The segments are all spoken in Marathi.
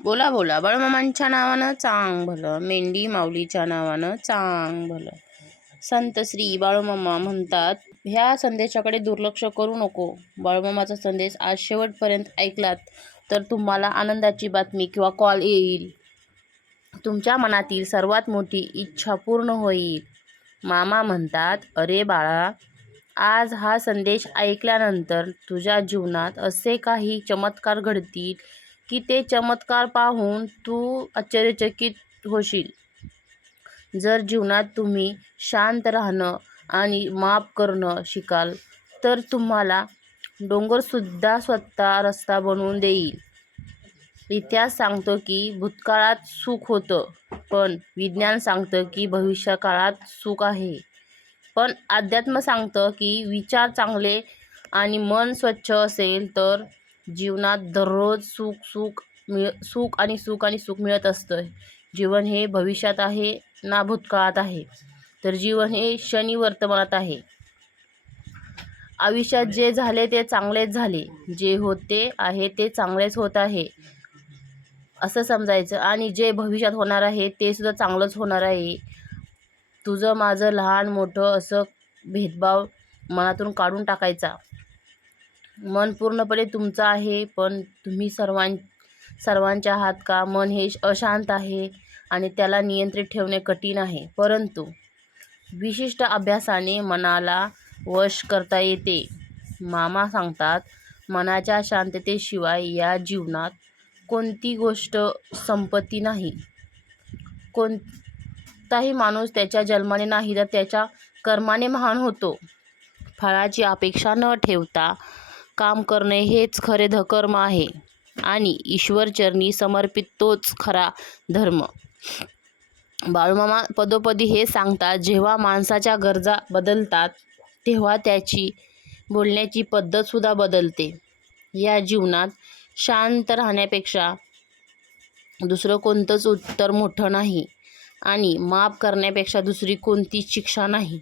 बोला बोला. बळमामांच्या नावानं चांग भलं. मेंढी माऊलीच्या नावानं चांग भलं. संत श्री बाळूमामा म्हणतात ह्या संदेशाकडे दुर्लक्ष करू नको. बाळूमामाचा संदेश आज शेवटपर्यंत ऐकलात तर तुम्हाला आनंदाची बातमी किंवा कॉल येईल. तुमच्या मनातील सर्वात मोठी इच्छा पूर्ण होईल. मामा म्हणतात अरे बाळा आज हा संदेश ऐकल्यानंतर तुझ्या जीवनात असे काही चमत्कार घडतील की ते चमत्कार पाहून तू आश्चर्यचकित होशील. जर जीवनात तुम्ही शांत राहणं आणि माफ करणं शिकाल तर तुम्हाला डोंगरसुद्धा स्वतः रस्ता बनवून देईल. इतिहास सांगतो की भूतकाळात सुख होतं पण विज्ञान सांगतं की भविष्यकाळात सुख आहे. पण अध्यात्म सांगतं की विचार चांगले आणि मन स्वच्छ असेल तर जीवनात दररोज सुख सुख मिळ सुख आणि सुख आणि सुख मिळत असतं. जीवन हे भविष्यात आहे ना भूतकाळात आहे? तर जीवन हे शनी वर्तमानात आहे. आयुष्यात जे झाले ते चांगलेच झाले. जे होते आहे ते चांगलेच होत आहे. असं समजायचं. आणि जे भविष्यात होणार आहे ते सुद्धा चांगलंच होणार आहे. तुझं माझं लहान मोठं असं भेदभाव मनातून काढून टाकायचा. मन पूर्णपणे तुमचं आहे पण तुम्ही सर्वां सर्वांच्या आहात का? मन हे अशांत आहे आणि त्याला नियंत्रित ठेवणे कठीण आहे. परंतु विशिष्ट अभ्यासाने मनाला वश करता येते. मामा सांगतात मनाच्या शांततेशिवाय या जीवनात कोणती गोष्ट संपत्ती नाही. कोणताही माणूस त्याच्या जन्माने नाही तर त्याच्या कर्माने महान होतो. फळाची अपेक्षा न ठेवता काम करणे हेच खरे धकर्म आहे आणि ईश्वरचरणी समर्पित तोच खरा धर्म. बाळूमामा पदोपदी हे सांगतात जेव्हा माणसाच्या गरजा बदलतात तेव्हा त्याची बोलण्याची पद्धतसुद्धा बदलते. या जीवनात शांत राहण्यापेक्षा दुसरं कोणतंच उत्तर मोठं नाही आणि माफ करण्यापेक्षा दुसरी कोणतीच शिक्षा नाही.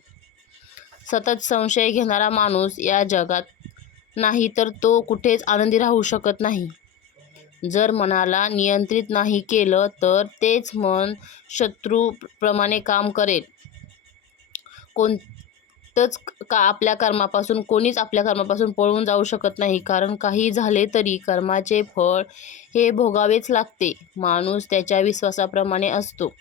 सतत संशय घेणारा माणूस या जगात नाही तर तो कुठेच आनंदी राहू शकत नाही. जर मनाला नियंत्रित नाही केलं तर तेच मन शत्रूप्रमाणे काम करेल. कोणतंच का आपल्या कर्मापासून कोणीच आपल्या कर्मापासून पळून जाऊ शकत नाही. कारण काही झाले तरी कर्माचे फळ हे भोगावेच लागते. माणूस त्याच्या विश्वासाप्रमाणे असतो.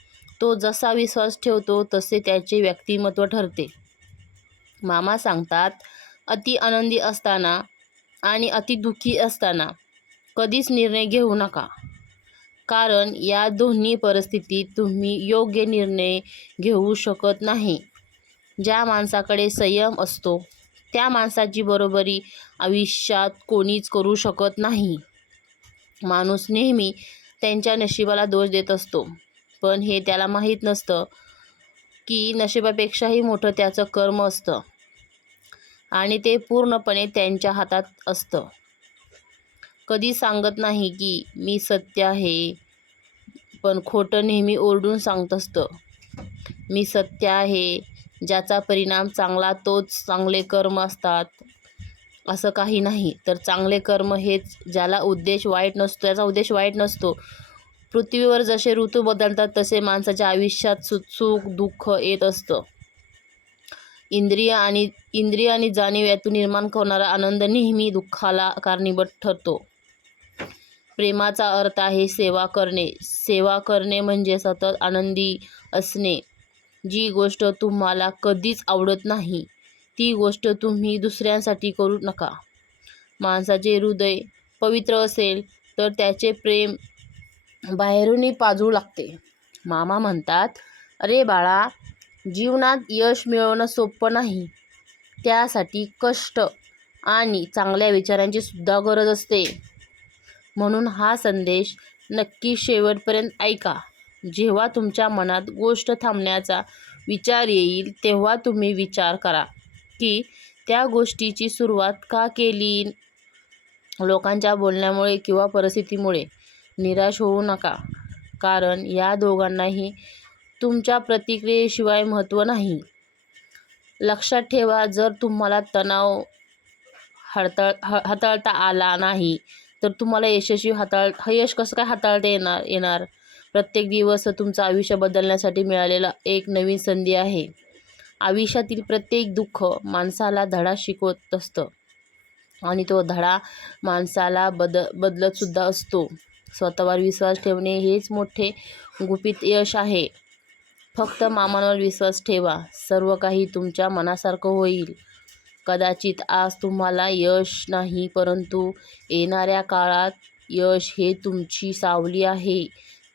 तो जसा विश्वास ठेवतो तसे त्याचे व्यक्तिमत्व ठरते. मामा सांगतात अति आनंदी असताना आणि अति दुःखी असताना कधीच निर्णय घेऊ नका. कारण या दोन्ही परिस्थितीत तुम्ही योग्य निर्णय घेऊ शकत नाही. ज्या माणसाकडे संयम असतो त्या माणसाची बरोबरी आयुष्यात कोणीच करू शकत नाही. माणूस नेहमी त्यांच्या नशिबाला दोष देत असतो. पण हे त्याला माहीत नसतं की नशिबापेक्षाही मोठं त्याचं कर्म असतं. आणि ते पूर्णपणे त्यांच्या हातात असतं. कधी सांगत नाही की मी सत्य आहे पण खोटं नेहमी ओरडून सांगत असतं. मी सत्य आहे ज्याचा परिणाम चांगला तोच चांगले कर्म असतात. असं काही नाही. तर चांगले कर्म हेच ज्याला उद्देश वाईट नसतो त्याचा उद्देश वाईट नसतो. पृथ्वीवर जसे ऋतू बदलतात तसे माणसाच्या आयुष्यात सुख दुःख येत असतं. इंद्रिय आणि इंद्रिय आणि जाणीव यातून निर्माण होणारा आनंद नेहमी दुःखाला कारणीभूत ठरतो. प्रेमाचा अर्थ आहे सेवा करणे. सेवा करणे म्हणजे सतत आनंदी असणे. जी गोष्ट तुम्हाला कधीच आवडत नाही ती गोष्ट तुम्ही दुसऱ्यांसाठी करू नका. माणसाचे हृदय पवित्र असेल तर त्याचे प्रेम बाहेरूनही पाजू लागते. मामा म्हणतात अरे बाळा जीवनात यश मिळवणं सोपं नाही. त्यासाठी कष्ट आणि चांगल्या विचारांची सुद्धा गरज असते. म्हणून हा संदेश नक्की शेवटपर्यंत ऐका. जेव्हा तुमच्या मनात गोष्ट थांबण्याचा विचार येईल तेव्हा तुम्ही विचार करा की त्या गोष्टीची सुरुवात का केली? लोकांच्या बोलण्यामुळे किंवा परिस्थितीमुळे निराश होऊ नका. कारण या दोघांनाही तुमच्या प्रतिक्रियेशिवाय महत्त्व नाही. लक्षात ठेवा जर तुम्हाला तणाव हाताळ ह हाताळता आला नाही तर तुम्हाला यशस्वी हाताळ यश कसं काय हाताळता येणार येणार? प्रत्येक दिवस तुमचं आयुष्य बदलण्यासाठी मिळालेला एक नवीन संधी आहे. आयुष्यातील प्रत्येक दुःख माणसाला धडा शिकवत असतं आणि तो धडा माणसाला बद बदलतसुद्धा असतो. स्वतःवर विश्वास ठेवणे हेच मोठे गुपित यश आहे. फक्त मामांवर विश्वास ठेवा. सर्व काही तुमच्या मनासारखं होईल. कदाचित आज तुम्हाला यश नाही परंतु येणाऱ्या काळात यश हे तुमची सावली आहे.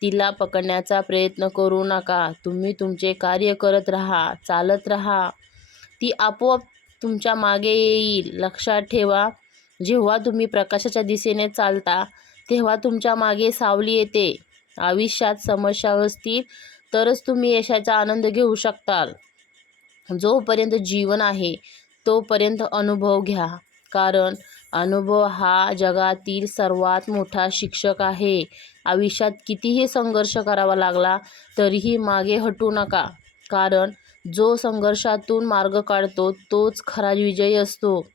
तिला पकडण्याचा प्रयत्न करू नका. तुम्ही तुमचे कार्य करत राहा चालत राहा. ती आपोआप तुमच्या मागे येईल. लक्षात ठेवा जेव्हा तुम्ही प्रकाशाच्या दिशेने चालता तेव्हा तुमच्या मागे सावली येते. आयुष्यात समस्या असतील तरच तुम्ही यशाचा आनंद घेऊ शकताल. जोपर्यंत जीवन आहे तोपर्यंत अनुभव घ्या. कारण अनुभव हा जगातील सर्वात मोठा शिक्षक आहे. आयुष्यात कितीही संघर्ष करावा लागला तरीही मागे हटू नका. कारण जो संघर्षातून मार्ग काढतो तोच खरा विजयी असतो.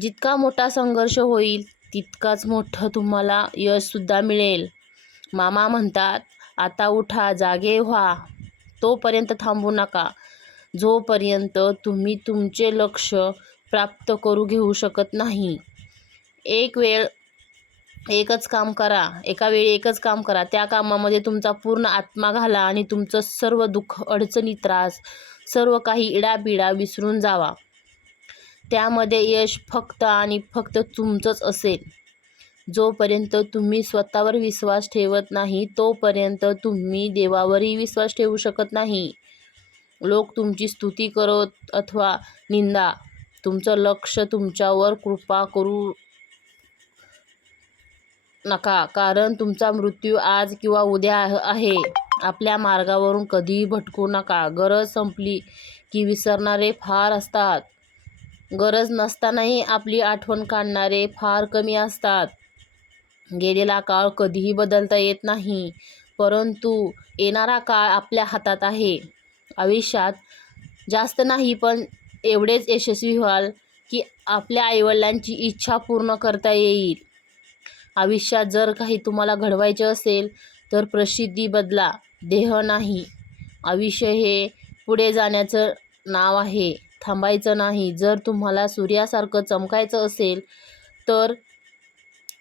जितका मोठा संघर्ष होईल तितकाच मोठं तुम्हाला यशसुद्धा मिळेल. मामा म्हणतात आता उठा जागे व्हा. तोपर्यंत थांबू नका. जोपर्यंत तुम्ही तुमचे लक्ष प्राप्त करू घेऊ शकत नाही. एक वेळ एकच काम करा. एका वेळी एकच काम करा. त्या कामामध्ये तुमचा पूर्ण आत्मा घाला आणि तुमचं सर्व दुःख अडचणी त्रास सर्व काही इडापिडा विसरून जावा. त्यामध्ये यश फक्त आणि फक्त तुमचंच असेल. जोपर्यंत तुम्ही स्वतःवर विश्वास ठेवत नाही तोपर्यंत तुम्ही देवावरही विश्वास ठेवू शकत नाही. लोक तुमची स्तुती करत अथवा निंदा तुमचं लक्ष तुमच्यावर कृपा करू नका कारण तुमचा मृत्यू आज किंवा उद्या आहे- आहे आपल्या मार्गावरून कधीही भटकू नका. गरज संपली की विसरणारे फार असतात. गरज नसतानाही आपली आठवण काढणारे फार कमी असतात. गेलेला काळ कधीही बदलता येत नाही परंतु येणारा काळ आपल्या हातात आहे. आयुष्यात जास्त नाही पण एवढेच यशस्वी व्हाल की आपल्या आईवडिलांची इच्छा पूर्ण करता येईल. आयुष्यात जर काही तुम्हाला घडवायचे असेल तर प्रसिद्धी बदला देह नाही. आयुष्य हे पुढे जाण्याचं नाव आहे. थांबायचं नाही. जर तुम्हाला सूर्यासारखं चमकायचं असेल तर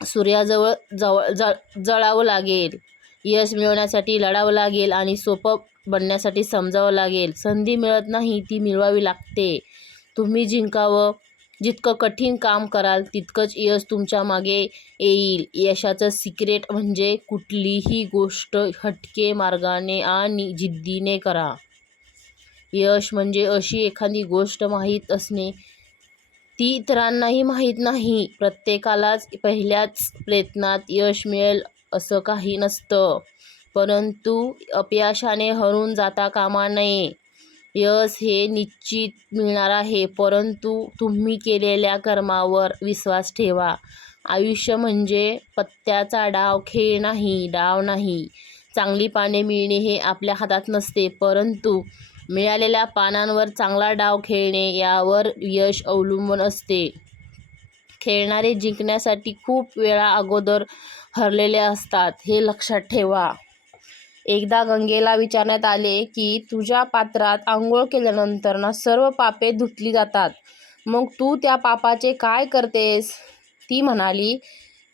सूर्याजवळ जवळ जळ जळावं लागेल. यश मिळवण्यासाठी लढावं लागेल आणि सोपं बनण्यासाठी समजावं लागेल. संधी मिळत नाही ती मिळवावी लागते. तुम्ही जिंकावं जितकं कठीण काम कराल तितकंच यश तुमच्या मागे येईल. यशाचं सिक्रेट म्हणजे कुठलीही गोष्ट हटके मार्गाने आणि जिद्दीने करा. यश म्हणजे अशी एखादी गोष्ट माहीत असणे ती इतरांनाही माहीत नाही. प्रत्येकालाच पहिल्याच प्रयत्नात यश मिळेल असं काही नसतं. परंतु अपयशाने हरून जाता कामा नये. यश हे निश्चित मिळणार आहे. परंतु तुम्ही केलेल्या कर्मावर विश्वास ठेवा. आयुष्य म्हणजे पत्त्याचा डाव खेळ नाही डाव नाही. चांगली पाने मिळणे हे आपल्या हातात नसते. परंतु मिळालेल्या पानांवर चांगला डाव खेळणे यावर यश अवलंबून असते. खेळणारे जिंकण्यासाठी खूप वेळा अगोदर हरलेले असतात हे लक्षात ठेवा. एकदा गंगेला विचारण्यात आले की तुझ्या पात्रात आंघोळ केल्यानंतर ना सर्व पापे धुतली जातात. मग तू त्या पापाचे काय करतेस? ती म्हणाली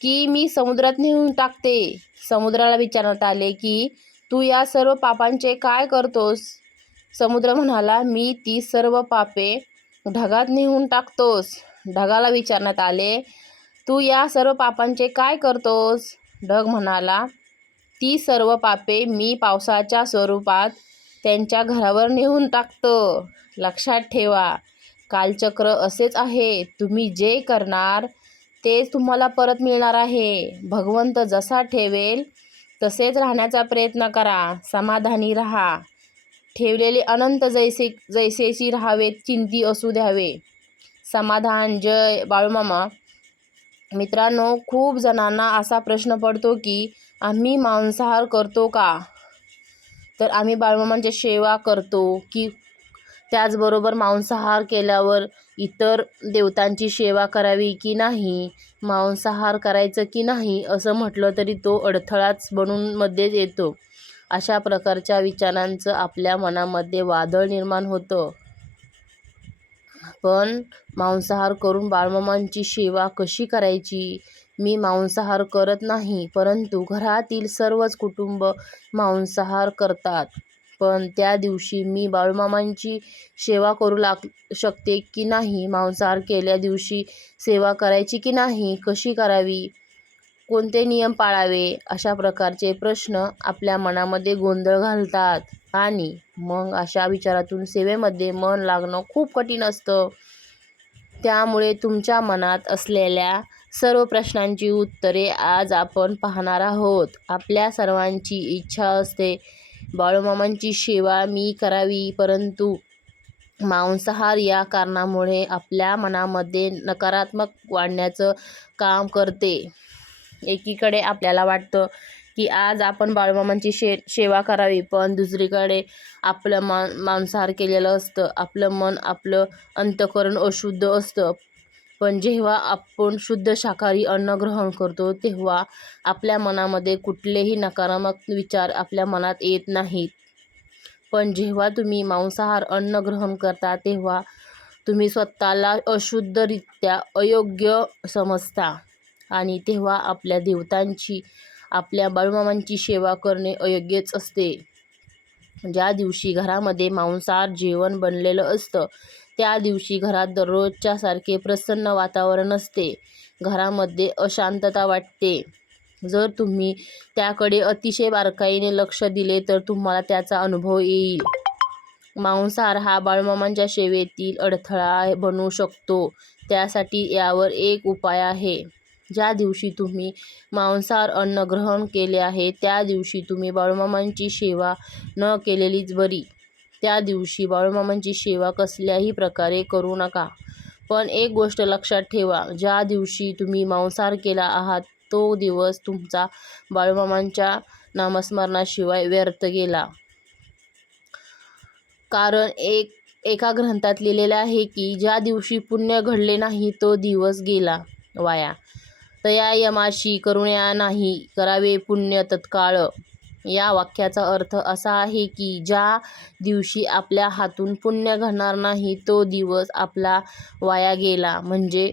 की मी समुद्रात नेऊन टाकते. समुद्राला विचारण्यात आले की तू या सर्व पापांचे काय करतोस? समुद्र म्हणाला मी ती सर्व पापे ढगात नेऊन टाकतोस ढगाला विचारण्यात आले तू या सर्व पापांचे काय करतोस ढग म्हणाला ती सर्व पापे मी पावसाच्या स्वरूपात त्यांच्या घरावर नेऊन टाकतो. लक्षात ठेवा कालचक्र असेच आहे. तुम्ही जे करणार तेच तुम्हाला परत मिळणार आहे. भगवंत जसा ठेवेल तसेच राहण्याचा प्रयत्न करा. समाधानी राहा. ठेवलेले अनंत जैसे जैसेशी राहावेत चिंती असू द्यावे. समाधान जय बाळूमामा. मित्रांनो खूप जणांना असा प्रश्न पडतो की आम्ही मांसाहार करतो का? तर आम्ही बाळूमामांची सेवा करतो की त्याचबरोबर मांसाहार केल्यावर इतर देवतांची सेवा करावी की नाही मांसाहार करायचं की नाही असं म्हटलं तरी तो अडथळाच बनून मध्येच येतो. अशा प्रकारच्या विचारांचं आपल्या मनामध्ये वादळ निर्माण होतं. पण मांसाहार करून बाळमामांची सेवा कशी करायची? मी मांसाहार करत नाही परंतु घरातील सर्वच कुटुंब मांसाहार करतात. पण त्या दिवशी मी बाळूमामांची सेवा करू लाग शकते की नाही? मांसाहार केल्या दिवशी सेवा करायची की नाही? कशी करावी? कोणते नियम पाळावे अशा प्रकारचे प्रश्न आपल्या मनामध्ये गोंधळ घालतात. आणि मग अशा विचारातून सेवेमध्ये मन लागणं खूप कठीण असतं. त्यामुळे तुमच्या मनात असलेल्या सर्व प्रश्नांची उत्तरे आज आपण पाहणार आहोत. आपल्या सर्वांची इच्छा असते बाळूमामांची सेवा मी करावी परंतु मांसाहार या कारणामुळे आपल्या मनामध्ये नकारात्मक वाढण्याचं काम करते. एकीकडे आपल्याला वाटतं की आज आपण बाळूमामांची शे सेवा करावी पण दुसरीकडे आपलं मा मांसाहार केलेलं असतं. आपलं मन आपलं अंतःकरण अशुद्ध असतं. पण जेव्हा आपण शुद्ध शाकाहारी अन्न ग्रहण करतो तेव्हा आपल्या मनामध्ये कुठलेही नकारात्मक विचार आपल्या मनात येत नाहीत. पण जेव्हा तुम्ही मांसाहार अन्न ग्रहण करता तेव्हा तुम्ही स्वतःला अशुद्धरित्या अयोग्य समजता. आणि तेव्हा आपल्या देवतांची आपल्या बाळूमामांची सेवा करणे अयोग्यच असते. ज्या दिवशी घरामध्ये मांसाहार जेवण बनलेलं असतं त्या दिवशी घरात दररोजच्या सारखे प्रसन्न वातावरण असते. घरामध्ये अशांतता वाटते. जर तुम्ही त्याकडे अतिशय बारकाईने लक्ष दिले तर तुम्हाला त्याचा अनुभव येईल. मांसाहार हा बाळूमामांच्या सेवेतील अडथळा बनू शकतो. त्यासाठी यावर एक उपाय आहे. ज्या दिवशी तुम्ही मांसाहार अन्न ग्रहण केले आहे त्या दिवशी तुम्ही बाळूमामांची सेवा न केलेलीच बरी. त्या दिवशी बाळूमामांची सेवा कसल्याही प्रकारे करू नका. पण एक गोष्ट लक्षात ठेवा ज्या दिवशी तुम्ही मांसाहार केला आहात तो दिवस तुमचा बाळूमामांच्या नामस्मरणाशिवाय व्यर्थ गेला. कारण एक एका ग्रंथात लिहिलेलं आहे की ज्या दिवशी पुण्य घडले नाही तो दिवस गेला. वाया. तया यमाशी करुण्या नाही करावे पुण्य तत्काळ. या वाक्याचा अर्थ असा आहे की ज्या दिवशी आपल्या हातून पुण्य घडणार नाही तो दिवस आपला वाया गेला. म्हणजे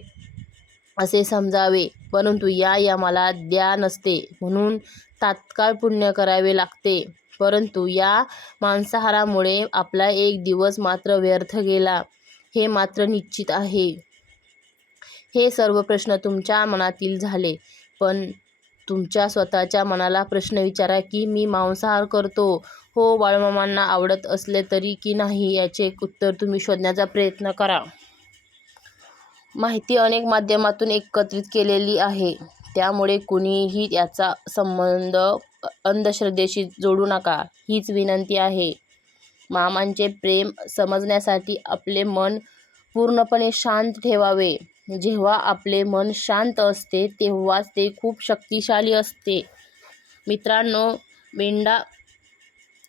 असे समजावे. परंतु या यमाला द्या नसते. म्हणून तात्काळ पुण्य करावे लागते. परंतु या मांसाहारामुळे आपला एक दिवस मात्र व्यर्थ गेला. हे मात्र निश्चित आहे. हे सर्व प्रश्न तुमच्या मनातील झाले. पण तुमच्या स्वतःच्या मनाला प्रश्न विचारा की मी मांसाहार करतो. हो बाळमामांना आवडत असले तरी की नाही याचे उत्तर तुम्ही शोधण्याचा प्रयत्न करा. माहिती अनेक माध्यमातून एकत्रित केलेली आहे. त्यामुळे कुणीही याचा संबंध अंधश्रद्धेशी जोडू नका. हीच विनंती आहे. मामांचे प्रेम समजण्यासाठी आपले मन पूर्णपणे शांत ठेवावे. जेव्हा आपले मन शांत असते तेव्हाच ते खूप शक्तिशाली असते. मित्रांनो मेंढा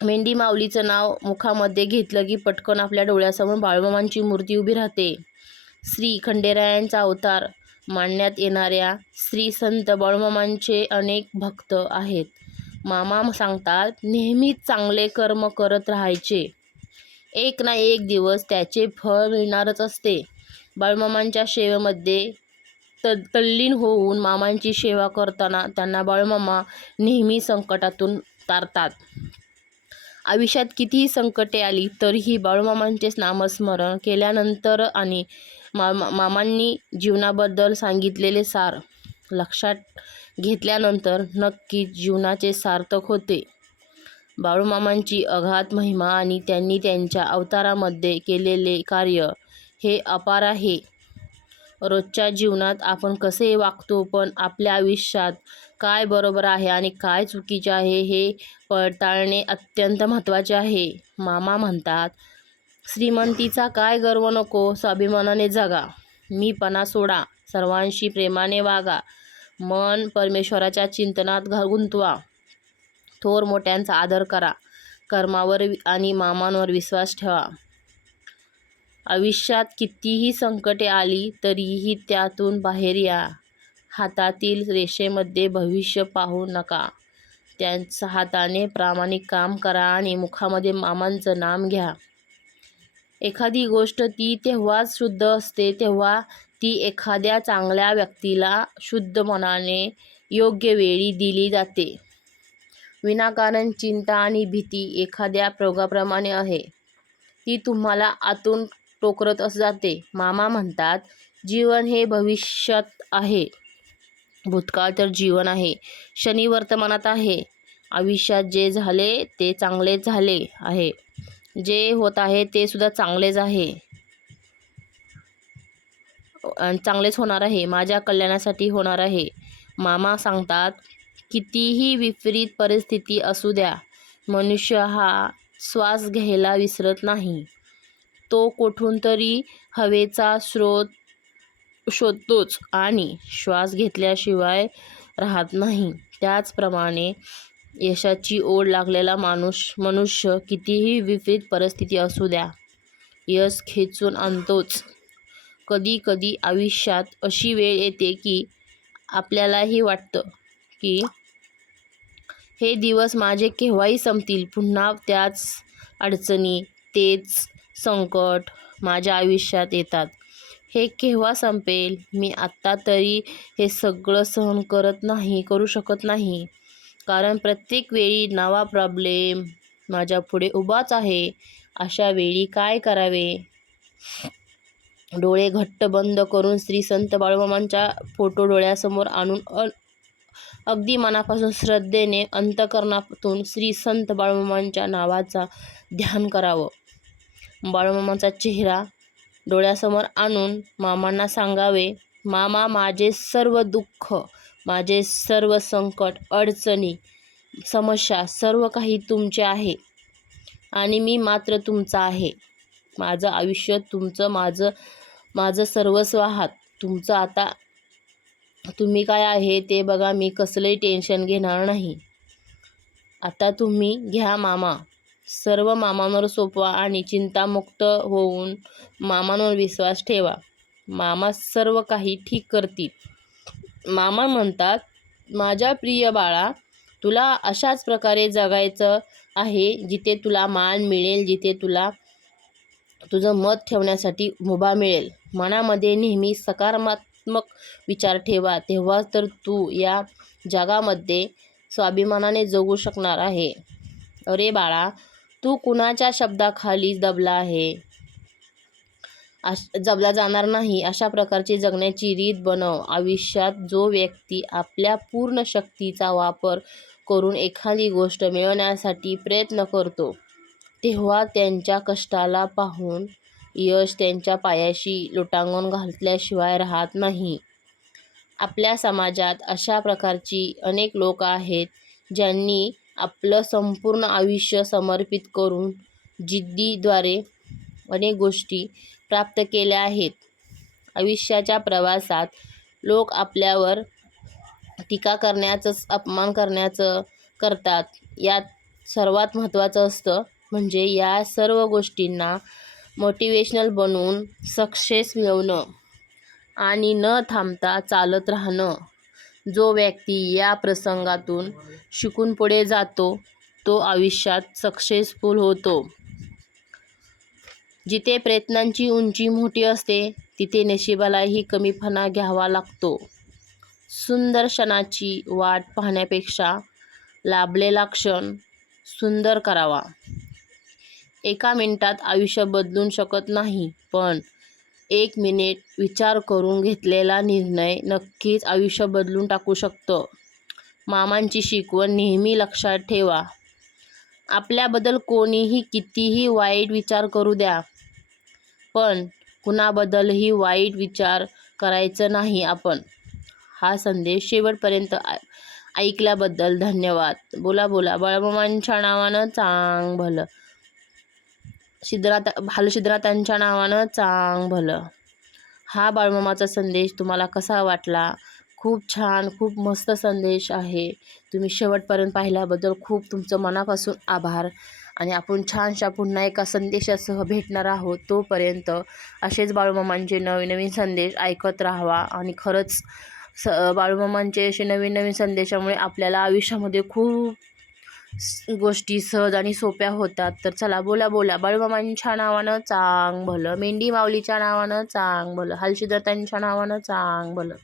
मेंढी माऊलीचं नाव मुखामध्ये घेतलं की पटकन आपल्या डोळ्यासमोर बाळूमामांची मूर्ती उभी राहते. श्री खंडेरायांचा अवतार मानण्यात येणाऱ्या श्री संत बाळूमामांचे अनेक भक्त आहेत. मामा सांगतात नेहमीच चांगले कर्म करत राहायचे. एक ना एक दिवस त्याचे फळ मिळणारच असते. बाळूमामांच्या सेवेमध्ये त तल्लीन होऊन मामांची सेवा करताना त्यांना बाळूमामा नेहमी संकटातून तारतात. आयुष्यात कितीही संकटे आली तरीही बाळूमामांचेच नामस्मरण केल्यानंतर आणि मामा मामांनी जीवनाबद्दल सांगितलेले सार लक्षात घेतल्यानंतर नक्कीच जीवनाचे सार्थक होते. बाळूमामांची अगाध महिमा आणि त्यांनी त्यांच्या अवतारामध्ये केलेले कार्य हे अपार आहे. रोजच्या जीवनात आपण कसे वागतो पण आपल्या आयुष्यात काय बरोबर आहे आणि काय चुकीचे आहे हे पडताळणे अत्यंत महत्त्वाचे आहे. मामा म्हणतात श्रीमंतीचा काय गर्व नको स्वाभिमानाने जगा. मीपणा सोडा. सर्वांशी प्रेमाने वागा. मन परमेश्वराच्या चिंतनात गुंतवा. थोर मोठ्यांचा आदर करा. कर्मावर आणि मामांवर विश्वास ठेवा. आयुष्यात कितीही संकटे आली तरीही त्यातून बाहेर या. हातातील रेषेमध्ये भविष्य पाहू नका. त्यांच्या हाताने प्रामाणिक काम करा आणि मुखामध्ये मामांचं नाम घ्या. एखादी गोष्ट ती तेव्हाच शुद्ध असते तेव्हा ती एखाद्या चांगल्या व्यक्तीला शुद्ध मनाने योग्य वेळी दिली जाते. विनाकारण चिंता आणि भीती एखाद्या प्रयोगाप्रमाणे आहे. ती तुम्हाला आतून टोकरत जाते. मामा म्हणतात जीवन हे भविष्यात आहे. भूतकाळ तर जीवन आहे. शनी वर्तमानात आहे. आयुष्यात जे झाले ते चांगलेच झाले आहे. जे होत आहे ते सुद्धा चांगलेच आहे. आणि चांगलेच होणार आहे. माझ्या कल्याणासाठी होणार आहे. मामा सांगतात कितीही विपरीत परिस्थिती असू द्या. मनुष्य हा श्वास घ्यायला विसरत नाही. तो कुठून तरी हवेचा स्रोत शोधतोच आणि श्वास घेतल्याशिवाय राहत नाही. त्याचप्रमाणे यशाची ओढ लागलेला माणूस मनुष्य कितीही विपरीत परिस्थिती असू द्या यश खेचून आणतोच. कधी कधी आयुष्यात अशी वेळ येते की आपल्यालाही वाटतं की हे दिवस माझे केव्हाही संपतील पुन्हा त्याच अडचणी तेच संकट माझ्या आयुष्यात येतात. हे केव्हा संपेल? मी आत्ता तरी हे सगळं सहन करत नाही करू शकत नाही. कारण प्रत्येक वेळी नवा प्रॉब्लेम माझ्या पुढे उभाच आहे. अशा वेळी काय करावे? डोळे घट्ट बंद करून श्री संत बाळूमामांचा फोटो डोळ्यासमोर आणून अ अगदी मनापासून श्रद्धेने अंतकरणातून श्री संत बाळूमामांच्या नावाचा ध्यान करावं. बाळूमामांचा चेहरा डोळ्यासमोर आणून मामांना सांगावे मामा माझे सर्व दुःख माझे सर्व संकट अडचणी समस्या सर्व काही तुमचे आहे आणि मी मात्र तुमचा आहे. माझं आयुष्य तुमचं माझं माझं सर्वस्व आहात. तुमचं आता तुम्ही काय आहे ते बघा मी कसलंही टेन्शन घेणार नाही. आता तुम्ही घ्या मामा सर्व मामांवर सोपवा आणि चिंतामुक्त होऊन मामांवर विश्वास ठेवा. मामा सर्व काही ठीक करतील. मामा म्हणतात माझ्या प्रिय बाळा तुला अशाच प्रकारे जगायचं आहे जिथे तुला मान मिळेल जिथे तुला तुझं मत ठेवण्यासाठी मुभा मिळेल. मनामध्ये नेहमी सकारात्मक विचार ठेवा. तेव्हा तर तू या जगामध्ये स्वाभिमानाने जगू शकणार आहे. अरे बाळा तू कुणाच्या शब्दाखाली दबला आहे? आश जबला जाणार नाही. अशा प्रकारची जगण्याची रीत बनव. आयुष्यात जो व्यक्ती आपल्या पूर्ण शक्तीचा वापर करून एखादी गोष्ट मिळवण्यासाठी प्रयत्न करतो तेव्हा त्यांच्या कष्टाला पाहून यश त्यांच्या पायाशी लोटांगण घातल्याशिवाय राहत नाही. आपल्या समाजात अशा प्रकारची अनेक लोक आहेत ज्यांनी आपलं संपूर्ण आयुष्य समर्पित करून जिद्दीद्वारे अनेक गोष्टी प्राप्त केल्या आहेत. आयुष्याच्या प्रवासात लोक आपल्यावर टीका करण्याचंच अपमान करण्याचं करतात. यात सर्वात महत्त्वाचं असतं म्हणजे या सर्व गोष्टींना मोटिवेशनल बनवून सक्सेस मिळवणं आणि न थांबता चालत राहणं. जो व्यक्ती या प्रसंगातून शिकून पुढे जातो तो आयुष्यात सक्सेसफुल होतो. जिथे प्रयत्नांची उंची मोठी असते तिथे नशिबालाही कमीपणा घ्यावा लागतो. सुंदर क्षणाची वाट पाहण्यापेक्षा लाभलेला क्षण सुंदर करावा. एका मिनिटात आयुष्य बदलू शकत नाही पण एक मिनिट विचार करून घेतलेला निर्णय नक्कीच आयुष्य बदलून टाकू शकतो. मामांची शिकवण नेहमी लक्षात ठेवा. आपल्याबद्दल कोणीही कितीही वाईट विचार करू द्या. पण कुणाबद्दलही वाईट विचार करायचं नाही आपण. हा संदेश शेवटपर्यंत ऐकल्याबद्दल धन्यवाद. बोला बोला. बाळमामांच्या नावानं चांग भलं सिद्धनाथ त्यांच्या नावानं चांग भलं. हा बाळमामाचा संदेश तुम्हाला कसा वाटला? खूप छान खूप मस्त संदेश आहे. तुम्ही शेवटपर्यंत पाहिल्याबद्दल खूप तुमचं मनापासून आभार. आणि आपण छानशा पुन्हा एका संदेशासह भेटणार आहोत तोपर्यंत. असेच बाळूमामांचे नवीन नवीन संदेश ऐकत राहावा. आणि खरंच स बाळूमामांचे असे नवीन नवीन संदेशामुळे आपल्याला आयुष्यामध्ये खूप गोष्टी सहज आणि सोप्या होतात. तर चला बोला बोला. बाळूमामांच्या नावानं चांग भलं. मेंढी माऊलीच्या नावानं चांग भलं. हलशीदत्तांच्या नावानं चांग भलं.